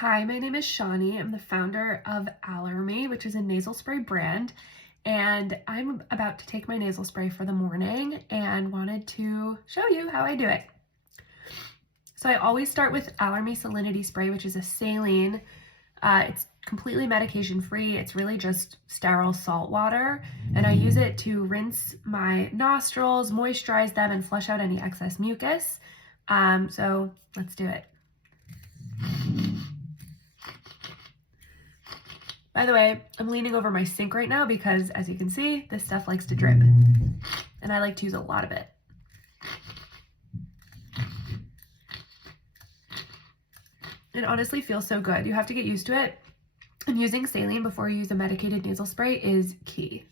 Hi, my name is Shawnee. I'm the founder of Allermy, which is a nasal spray brand, and I'm about to take my nasal spray for the morning and wanted to show you how I do it. So I always start with Allermy Salinity Spray, which is a saline. It's completely medication free. It's really just sterile salt water, and I use it to rinse my nostrils, moisturize them, and flush out any excess mucus. So let's do it. By the way, I'm leaning over my sink right now because, as you can see, this stuff likes to drip, and I like to use a lot of it. It honestly feels so good. You have to get used to it, and using saline before you use a medicated nasal spray is key.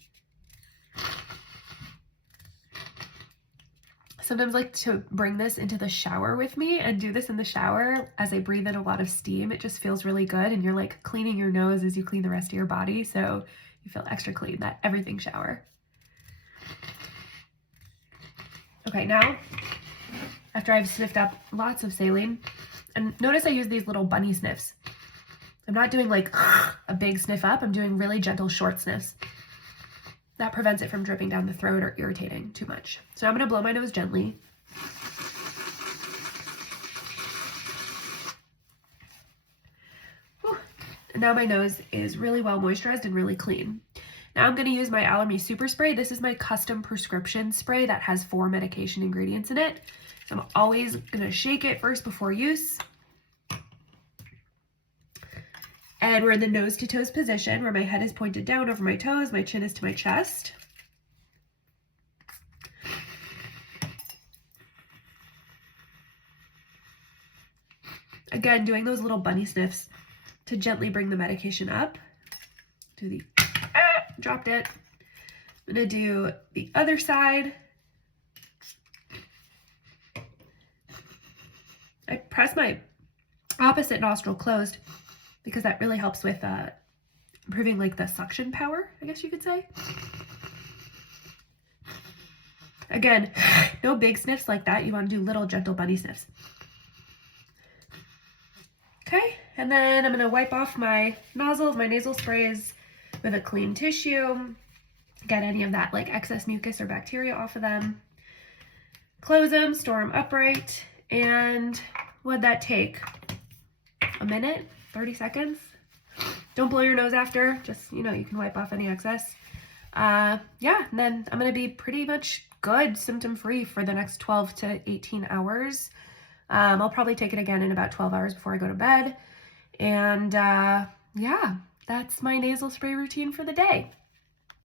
Sometimes I like to bring this into the shower with me and do this in the shower as I breathe in a lot of steam. It just feels really good, and you're like cleaning your nose as you clean the rest of your body, so you feel extra clean, that everything shower. Okay, now after I've sniffed up lots of saline, and notice I use these little bunny sniffs. I'm not doing like a big sniff up, I'm doing really gentle short sniffs. That prevents it from dripping down the throat or irritating too much. So I'm gonna blow my nose gently. Whew. And now my nose is really well moisturized and really clean. Now I'm gonna use my Allermy Super Spray. This is my custom prescription spray that has 4 medication ingredients in it. So I'm always gonna shake it first before use. And we're in the nose to toes position where my head is pointed down over my toes, my chin is to my chest. Again, doing those little bunny sniffs to gently bring the medication up. Do the, dropped it. I'm gonna do the other side. I press my opposite nostril closed because that really helps with improving like the suction power, I guess you could say. Again, no big sniffs like that. You want to do little gentle bunny sniffs. Okay, and then I'm gonna wipe off my nozzles, my nasal sprays with a clean tissue. Get any of that like excess mucus or bacteria off of them. Close them, store them upright, and what'd that take? A minute? 30 seconds? Don't blow your nose after, just, you can wipe off any excess. Yeah, and then I'm gonna be pretty much good, symptom-free for the next 12 to 18 hours. I'll probably take it again in about 12 hours before I go to bed. And yeah, that's my nasal spray routine for the day.